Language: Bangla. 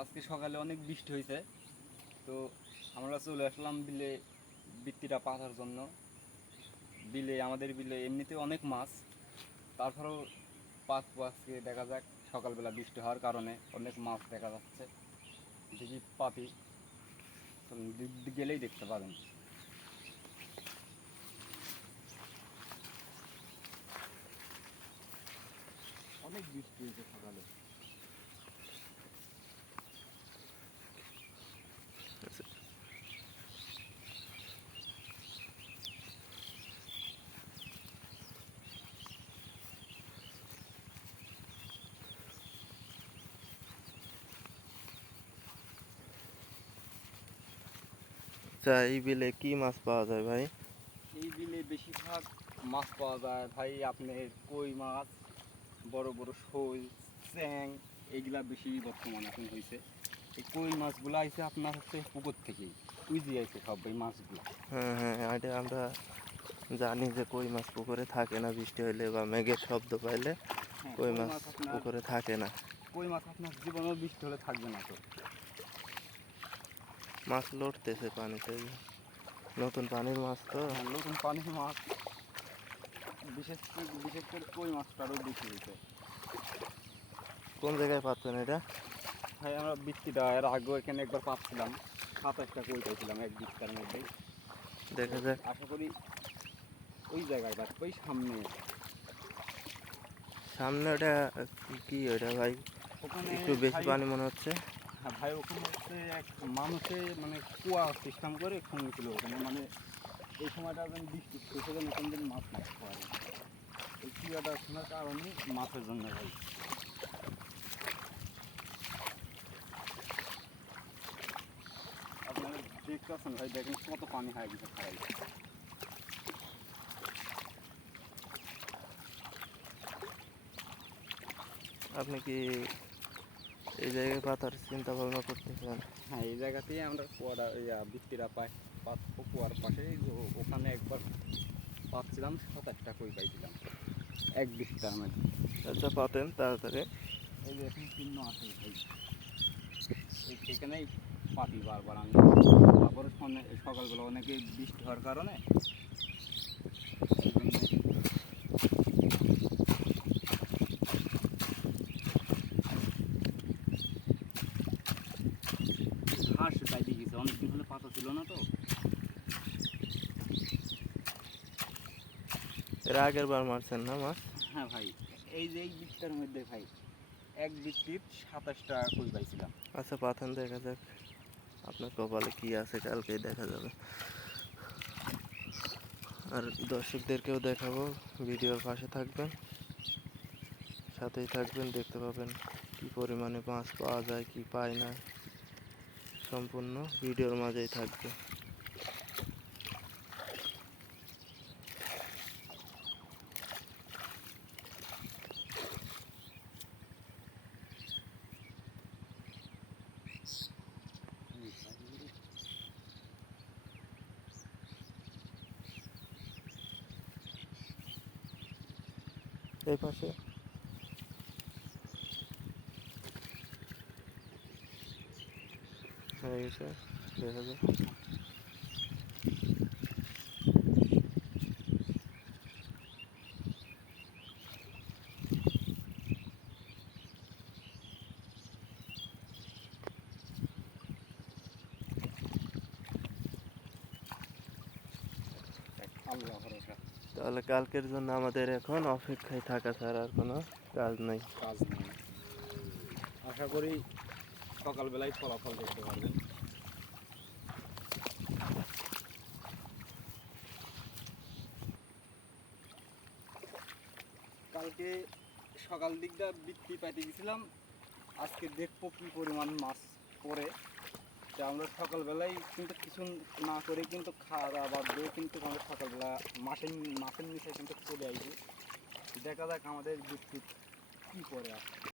আজকে সকালে অনেক বৃষ্টি হয়েছে, তো আমরা চলে আসলাম বিলে বৃত্তিটা পাতার জন্য। আমাদের বিলে এমনিতে অনেক মাছ, তারপরেও পাতবো আজকে। দেখা যাক, সকালবেলা বৃষ্টি হওয়ার কারণে অনেক মাছ দেখা যাচ্ছে। দেখি পাতি, গেলেই দেখতে পাবেন। অনেক বৃষ্টি হয়েছে সকালে। এই বিলে কি মাছ পাওয়া যায় ভাই? এই বিলে বেশিরভাগ মাছ পাওয়া যায় ভাই, আপনার কই মাছ, বড় বড় শোল, চ্যাং, এইগুলা বেশি বর্তমানে এখন হয়েছে। এই কই মাছগুলো আইছে আপনার হচ্ছে পুকুর থেকেই, উইজি আইছে সব এই মাছগুলো। হ্যাঁ হ্যাঁ, এটা আমরা জানি যে কই মাছ পুকুরে থাকে না, বৃষ্টি হইলে বা মেঘের শব্দ পাইলে হ্যাঁ, কই মাছ আপনার পুকুরে থাকে না। কই মাছ আপনার জীবনেও বৃষ্টি হলে থাকবে না। তো মাছ লড়তেছে পানিতে, নতুন পানির মাছ তো। হ্যাঁ, নতুন পানির মাছ, বিশেষ করে কই মাছটা আরও বেশি হয়েছে। কোন জায়গায় পাচ্ছেন এটা? ভাই আমরা বৃত্তিটা এর আগেও এখানে একবার পাচ্ছিলাম, 27টা কই পাইছিলাম এক বৃত্তার মধ্যেই। দেখা যাক। আশা করি ওই জায়গায় পাচ্ছি, ওই সামনে। সামনে ওটা কি ওটা ভাই? ওখানে একটু বেশি ভাই, পানি মনে হচ্ছে। হ্যাঁ ভাই, ওখানে হচ্ছে এক মানুষে মানে কুয়া সিস্টেম করে খুঁজছিল ওখানে, মানে এই সময়টা যেন বৃষ্টি শেষে যেন ওখান থেকে মাছ মারতে পারে। এই কুয়াটা শোনার কারণে মাছের জন্য ভাই। আপনারা দেখতে পাচ্ছেন ভাই, দেখেন কত পানি হয় গেছে খারাই। আপনি কি এই জায়গায় পাতার চিন্তা ভাবনা করতেছেন? হ্যাঁ, এই জায়গাতেই আমরা কুয়াটা বৃত্তিরা পাই, কুয়ার পাশেই ওখানে একবার পাচ্ছিলাম, 27টা কই পাইছিলাম এক বৃত্তার মধ্যে। আচ্ছা, পাতেন তাড়াতাড়ি। এই যে এখন চিহ্ন আছে ভাই, এখানেই পাতি বারবার আমি। তারপরে সকালবেলা অনেকে বৃষ্টি হওয়ার কারণে এই জন্যে ঘাস চাইতে গেছে, অনেকদিন হলে পাতা ছিল না তো। এর আগের বার মারছেন না মাছ? হ্যাঁ ভাই, এই যে এই বৃত্তের মধ্যে ভাই এক বৃত্তির 27টা কই পাইছিলাম। আচ্ছা, পাতেন, দেখা যাক আপনার কপালে কি আছে, কালকেই দেখা যাবে। আর দর্শকদেরকেও দেখাবো, ভিডিওর পাশে থাকবেন, সাথেই থাকবেন, দেখতে পাবেন কি পরিমাণে মাছ পাওয়া যায় কি পায় না, সম্পূর্ণ ভিডিওর মাঝেই থাকবে। এই পাশে হয়ে গেছে, দেখা যায়। আল্লাহ ভরসা, তাহলে কালকের জন্য আমাদের এখন অপেক্ষায় থাকা ছাড়া আর কোনো কাজ নেই। কাজ নেই। আশা করি সকালবেলায় ফলাফল দেখতে পারবেন। কালকে সকাল দিকটা বৃত্তি পাইতে গেছিলাম, আজকে দেখবো কি পরিমাণ মাছ পড়ে। তা আমরা সকালবেলায় কিন্তু কিছু না করে কিন্তু খাওয়া দাওয়া বাদ দিয়ে কিন্তু আমরা সকালবেলা মাছের নিচে কিন্তু চলে আসি। দেখা যাক আমাদের বৃত্তি কী পড়ে আসছে।